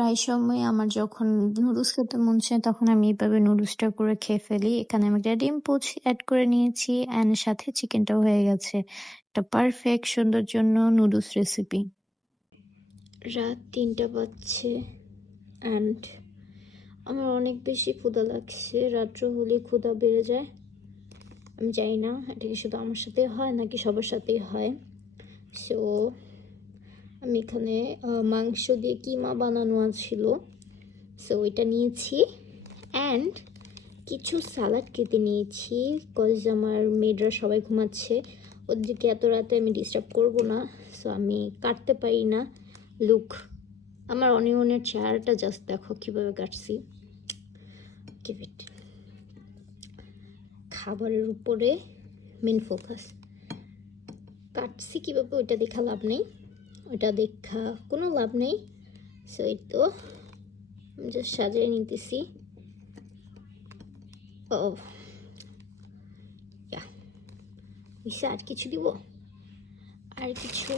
প্রায় সময় আমার যখন নুডলস খেতে মন চায় তখন আমি এভাবে নুডলসটা করে খেয়ে ফেলি। এখানে আমি একটা ডিম পোচ এড করে নিয়েছি অ্যান্ড সাথে চিকেনটাও হয়ে গেছে। একটা পারফেক্ট সুন্দর জন্য নুডলস রেসিপি। রাত ৩টা বাজছে অ্যান্ড আমার অনেক বেশি ক্ষুধা লাগছে। রাত্র হলে ক্ষুধা বেড়ে যায়। আমি জানি না এটা কি শুধু আমার সাথেই হয় নাকি সবার সাথেই হয়। সো আমি এখানে মাংস দিয়ে কিমা বানানো ছিল, সো ওইটা নিয়েছি অ্যান্ড কিছু স্যালাড কেটে নিয়েছি। কজ আমার মেয়েরা সবাই ঘুমাচ্ছে, ওদেরকে এত রাতে আমি ডিস্টার্ব করব না, সো আমি কাটতে পারি না। লুক, আমার অনিয়নের চেহারাটা জাস্ট দেখো কীভাবে কাটছি। Give it. খাবারের উপরে মেন ফোকাস। কাটছি কীভাবে ওইটা দেখা লাভ নেই, ওইটা দেখা কোনো লাভ নেই। সো এই তো আমি জাস্ট সাজিয়ে নিতেছি। ও আর কিছু দিব? আর কিছু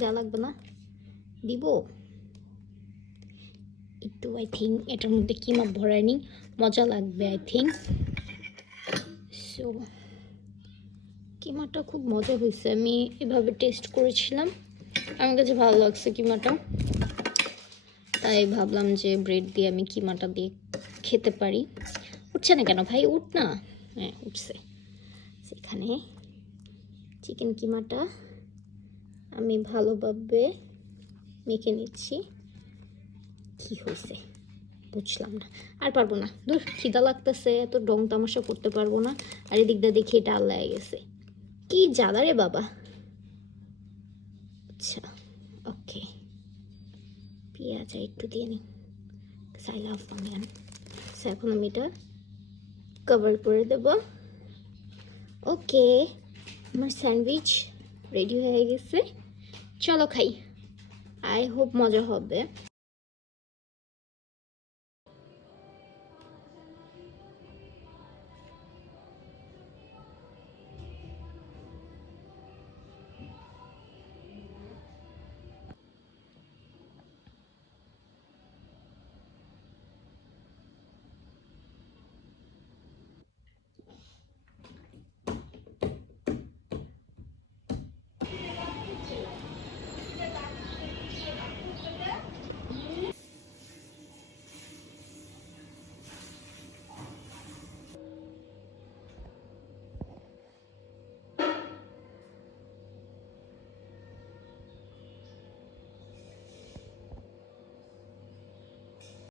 দেওয়া লাগবে না, দিব একটু। আই থিঙ্ক এটার মধ্যে কিমা ভরাই নিই, মজা লাগবে আই থিঙ্ক। সো কিমাটা খুব মজা হয়েছে, আমি এভাবে টেস্ট করেছিলাম, আমার কাছে ভালো লাগছে কিমাটা। তাই ভাবলাম যে ব্রেড দিয়ে আমি কিমাটা দিয়ে খেতে পারি। উঠছে না কেন ভাই? উঠ না। হ্যাঁ উঠছে। সেখানে চিকেন কিমাটা আমি ভালোভাবে মেখে নিচ্ছি। কি হয়েছে বুঝলাম না, আর পারবো না, দূর খিদা লাগতেছে, এত ডং তামাশা করতে পারবো না। আর এদিকটা দেখি এটা আল্লাহ গেছে, কি জ্বালা রে বাবা। আচ্ছা ওকে, পেঁয়াজ একটু দিয়ে নিই, আই লাভ অনিয়ন। এখন আমি এটা কভার করে দেব। ওকে, আমার স্যান্ডউইচ রেডি হয়ে গেছে, চলো খাই। আই হোপ মজা হবে।